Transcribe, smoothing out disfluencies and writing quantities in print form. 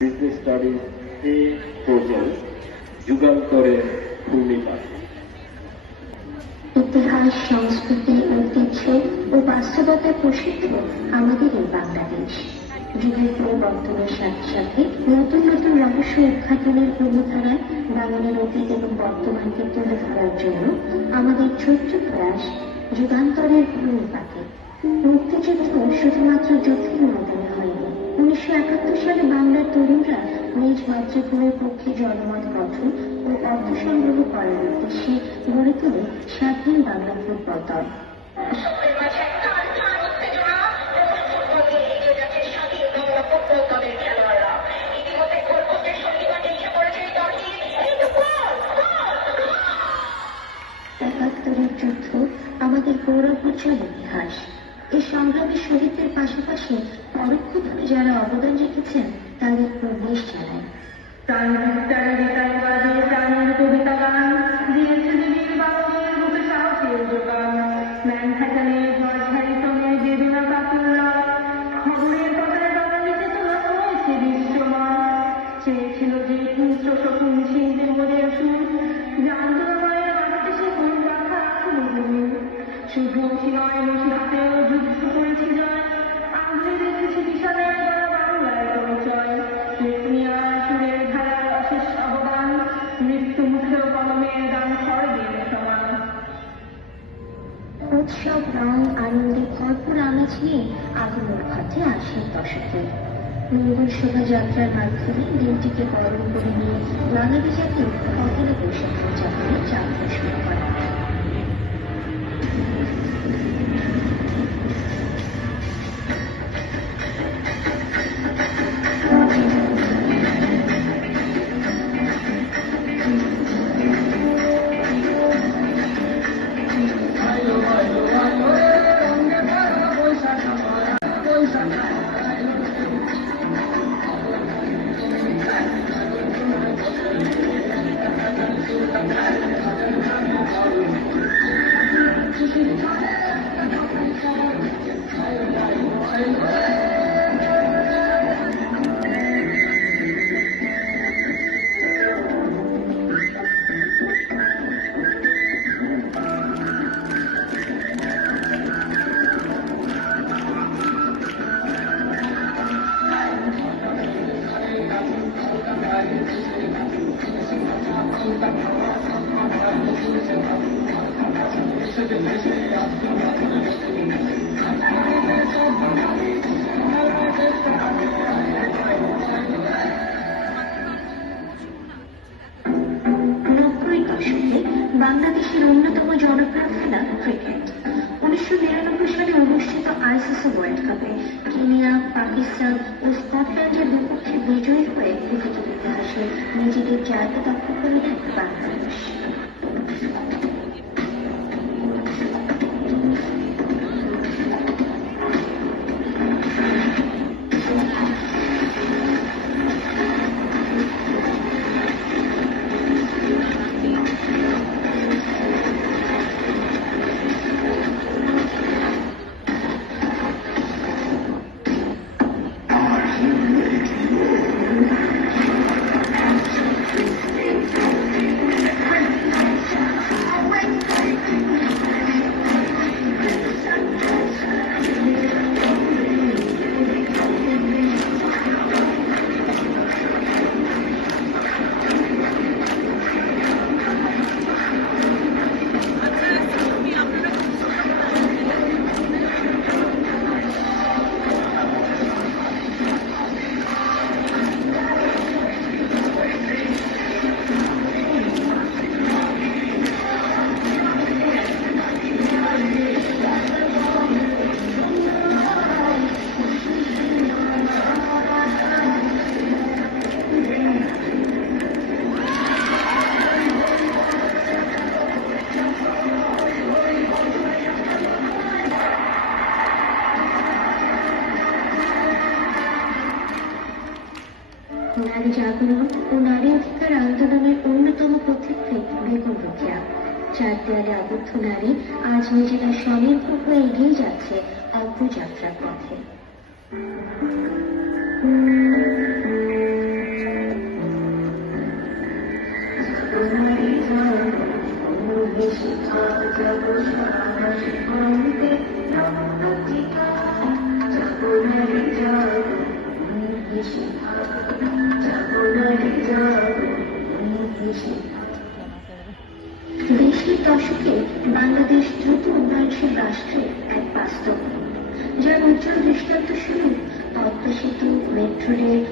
Business studies এ project যুগান্তরের ভূমিকা। ইতিহাস, সংস্কৃতি, ঐতিহ্য ও বাস্তবতায় প্রসিদ্ধ আমাদের এই বাংলাদেশ। যুগের পরিবর্তনের সাথে সাথে নতুন নতুন রহস্য উদ্ঘাটনের পূর্বধারায় বাঙালির অতীত এবং বর্তমানকে তুলে ধরার জন্য আমাদের ছোট্ট প্রয়াস যুগান্তরের ভূমিকাকে। মুক্তিযুদ্ধ শুধুমাত্র যুদ্ধের ময়দানে হয়নি। 1971 সালে বাংলার তরুণরা নিজ মাতৃভূমির পক্ষে জনমত গঠন ও অর্থ সংগ্রহ করার উদ্দেশ্যে গড়ে তোলে স্বাধীন বাংলা ফুটবল দল। একাত্তরের যুদ্ধ আমাদের গৌরবোজ্জ্বল ইতিহাস। এই সংগ্রামী শহীদদের পাশাপাশি পরোক্ষভাবে যারা অবদান রেখেছেন তাদের প্রবেশ জানায়। কবিতা গান দিয়েছে দেবীর বাউলের বুকে সাহসের যোগান। ম্যানহাটনে ঝড়ঝাড়ি সময় বেদনা কাতুরা খবরের কথায় বাঙালিকে তোলা হয়েছে বিশ্বমান। চেয়েছিল যে পুত্র শকুন ছিনতে মোদের সুর, জানতো মায়ের বাড়িতে সে কোন কথা শুধু নয় নসিহাতেও যুদ্ধ করেছে জয়। আগ্রে দেখেছি বিশালের দ্বারা বাংলার পরিচয়। সুরের ধারার অশেষ অবদান, মৃত্যু মুখেও কলমের দান খড়গের সমান। উৎসব, রং, আনন্দে ভরপুর আমেজ নিয়ে আগমন ঘটে 80-র দশকে। মঙ্গল শোভাযাত্রার মাধ্যমে দিনটিকে বরণ করে নিয়ে বাঙালি জাতি পহেলা বৈশাখ উদযাপনের যাত্রা শুরু করে। বাংলাদেশের অন্যতম জনপ্রিয় খেলা ক্রিকেট। 1999 সালে অনুষ্ঠিত আইসিসি ওয়ার্ল্ড কাপে কেনিয়া, পাকিস্তান ও স্কটল্যান্ডের বিপক্ষে বিজয়ী হয়ে ক্রিকেটের ইতিহাসে নিজেদের জায়গা দখল করে নেয় বাংলাদেশ। নারী জাগরণ ও নারী অধিকার আন্দোলনের অন্যতম পথিকৃৎ বেগম রোকেয়া। চার দেয়ালে আবদ্ধ নারী আজ নিজেরা স্বনির্ভর হয়ে এগিয়ে যাচ্ছে অগ্রযাত্রার পথে। উজ্জ্বল দৃষ্টান্ত শুধু পদ্মা সেতু, মেট্রো রেল,